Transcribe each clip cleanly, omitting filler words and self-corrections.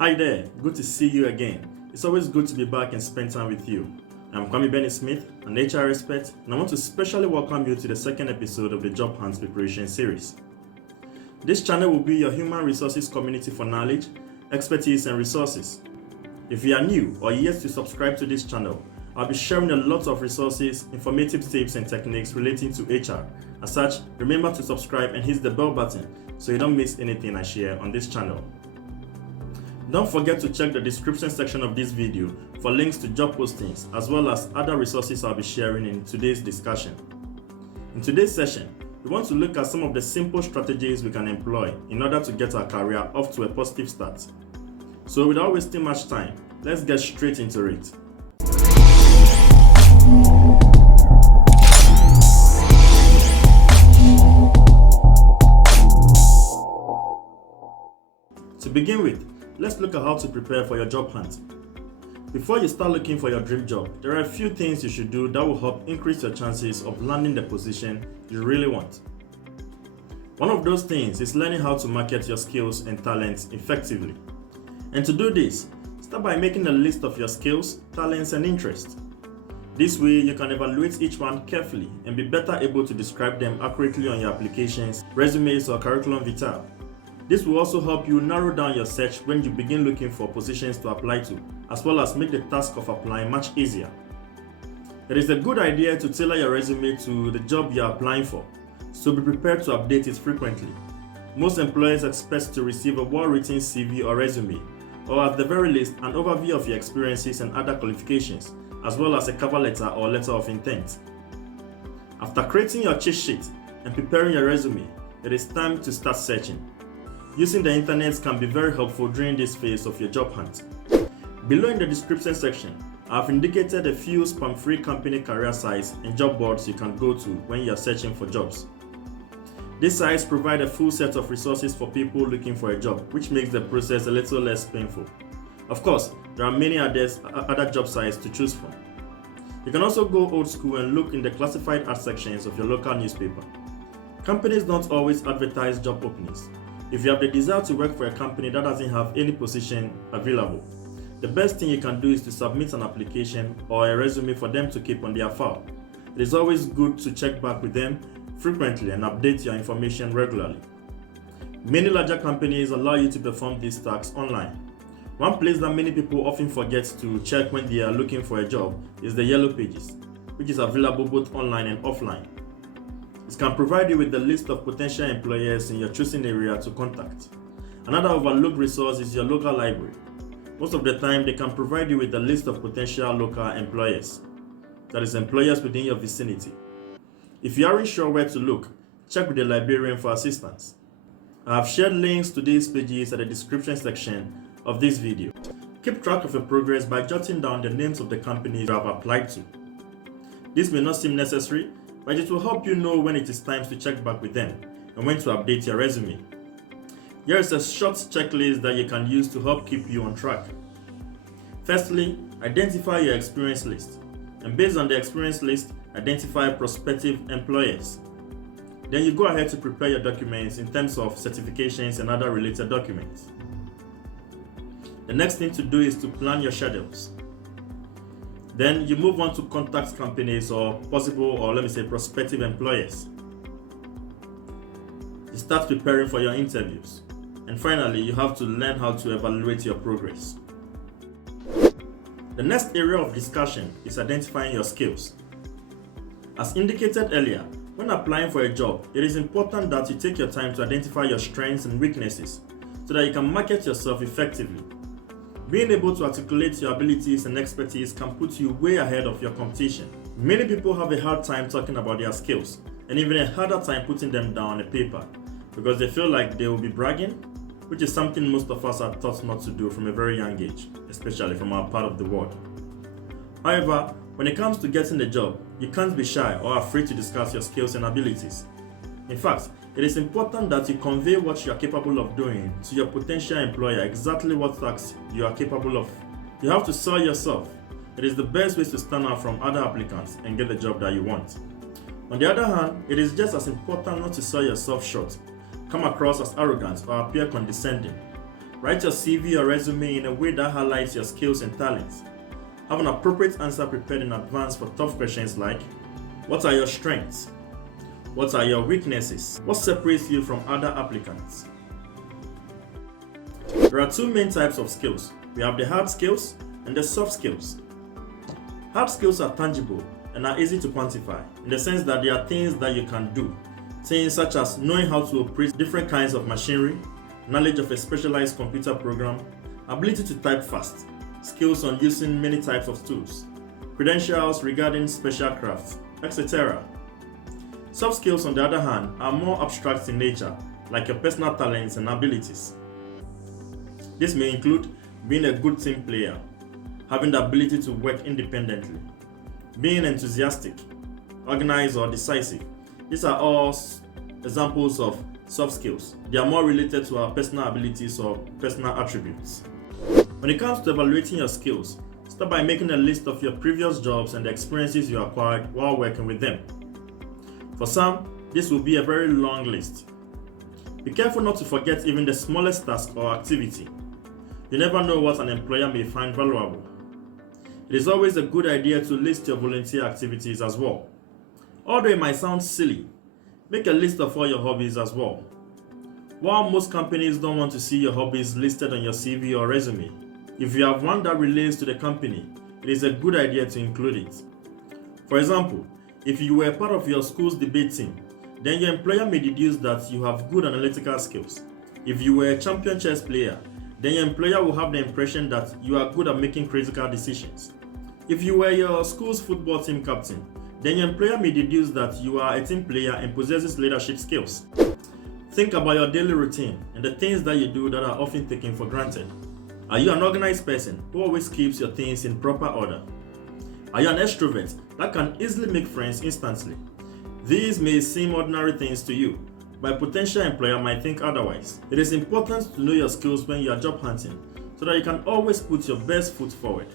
Hi there, good to see you again. It's always good to be back and spend time with you. I'm Kwame Benny Smith, an HR expert, and I want to specially welcome you to the second episode of the Job Junt Preparation series. This channel will be your human resources community for knowledge, expertise, and resources. If you are new or yet to subscribe to this channel, I'll be sharing a lot of resources, informative tips, and techniques relating to HR. As such, remember to subscribe and hit the bell button so you don't miss anything I share on this channel. Don't forget to check the description section of this video for links to job postings as well as other resources I'll be sharing in today's discussion. In today's session, we want to look at some of the simple strategies we can employ in order to get our career off to a positive start. So without wasting much time, let's get straight into it. To begin with, let's look at how to prepare for your job hunt. Before you start looking for your dream job, there are a few things you should do that will help increase your chances of landing the position you really want. One of those things is learning how to market your skills and talents effectively. And to do this, start by making a list of your skills, talents, and interests. This way, you can evaluate each one carefully and be better able to describe them accurately on your applications, resumes, or curriculum vitae. This will also help you narrow down your search when you begin looking for positions to apply to, as well as make the task of applying much easier. It is a good idea to tailor your resume to the job you are applying for, so be prepared to update it frequently. Most employers expect to receive a well-written CV or resume, or at the very least an overview of your experiences and other qualifications, as well as a cover letter or letter of intent. After creating your cheat sheet and preparing your resume, it is time to start searching. Using the internet can be very helpful during this phase of your job hunt. Below in the description section, I have indicated a few spam-free company career sites and job boards you can go to when you are searching for jobs. These sites provide a full set of resources for people looking for a job, which makes the process a little less painful. Of course, there are many other job sites to choose from. You can also go old school and look in the classified ad sections of your local newspaper. Companies don't always advertise job openings. If you have the desire to work for a company that doesn't have any position available, the best thing you can do is to submit an application or a resume for them to keep on their file. It is always good to check back with them frequently and update your information regularly. Many larger companies allow you to perform these tasks online. One place that many people often forget to check when they are looking for a job is the Yellow Pages, which is available both online and offline. It can provide you with the list of potential employers in your chosen area to contact. Another overlooked resource is your local library. Most of the time, they can provide you with a list of potential local employers, that is, employers within your vicinity. If you aren't sure where to look, check with the librarian for assistance. I have shared links to these pages at the description section of this video. Keep track of your progress by jotting down the names of the companies you have applied to. This may not seem necessary, but it will help you know when it is time to check back with them and when to update your resume. Here is a short checklist that you can use to help keep you on track. Firstly, identify your experience list, and based on the experience list, identify prospective employers. Then you go ahead to prepare your documents in terms of certifications and other related documents. The next thing to do is to plan your schedules. Then you move on to contact companies or prospective employers. You start preparing for your interviews. And finally, you have to learn how to evaluate your progress. The next area of discussion is identifying your skills. As indicated earlier, when applying for a job, it is important that you take your time to identify your strengths and weaknesses so that you can market yourself effectively. Being able to articulate your abilities and expertise can put you way ahead of your competition. Many people have a hard time talking about their skills and even a harder time putting them down on a paper because they feel like they will be bragging, which is something most of us are taught not to do from a very young age, especially from our part of the world. However, when it comes to getting the job, you can't be shy or afraid to discuss your skills and abilities. In fact, it is important that you convey what you are capable of doing to your potential employer, exactly what tasks you are capable of. You have to sell yourself. It is the best way to stand out from other applicants and get the job that you want. On the other hand, it is just as important not to sell yourself short, come across as arrogant, or appear condescending. Write your CV or resume in a way that highlights your skills and talents. Have an appropriate answer prepared in advance for tough questions like, what are your strengths? What are your weaknesses? What separates you from other applicants? There are two main types of skills. We have the hard skills and the soft skills. Hard skills are tangible and are easy to quantify in the sense that they are things that you can do. Things such as knowing how to operate different kinds of machinery, knowledge of a specialized computer program, ability to type fast, skills on using many types of tools, credentials regarding special crafts, etc. Soft skills, on the other hand, are more abstract in nature, like your personal talents and abilities. This may include being a good team player, having the ability to work independently, being enthusiastic, organized or decisive. These are all examples of soft skills. They are more related to our personal abilities or personal attributes. When it comes to evaluating your skills, start by making a list of your previous jobs and the experiences you acquired while working with them. For some, this will be a very long list. Be careful not to forget even the smallest task or activity. You never know what an employer may find valuable. It is always a good idea to list your volunteer activities as well. Although it might sound silly, make a list of all your hobbies as well. While most companies don't want to see your hobbies listed on your CV or resume, if you have one that relates to the company, it is a good idea to include it. For example, if you were part of your school's debate team, then your employer may deduce that you have good analytical skills. If you were a champion chess player, then your employer will have the impression that you are good at making critical decisions. If you were your school's football team captain, then your employer may deduce that you are a team player and possesses leadership skills. Think about your daily routine and the things that you do that are often taken for granted. Are you an organized person who always keeps your things in proper order? Are you an extrovert that can easily make friends instantly? These may seem ordinary things to you, but a potential employer might think otherwise. It is important to know your skills when you are job hunting so that you can always put your best foot forward.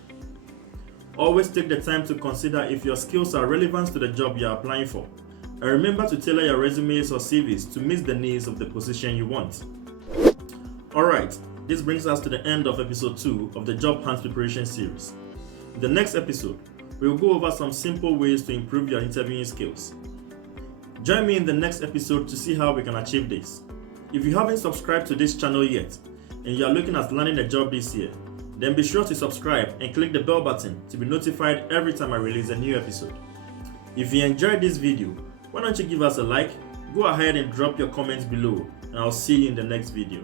Always take the time to consider if your skills are relevant to the job you are applying for. And remember to tailor your resumes or CVs to meet the needs of the position you want. Alright, this brings us to the end of episode 2 of the Job Junt Preparation series. In the next episode, we will go over some simple ways to improve your interviewing skills. Join me in the next episode to see how we can achieve this. If you haven't subscribed to this channel yet, and you are looking at landing a job this year, then be sure to subscribe and click the bell button to be notified every time I release a new episode. If you enjoyed this video, why don't you give us a like, go ahead and drop your comments below, and I'll see you in the next video.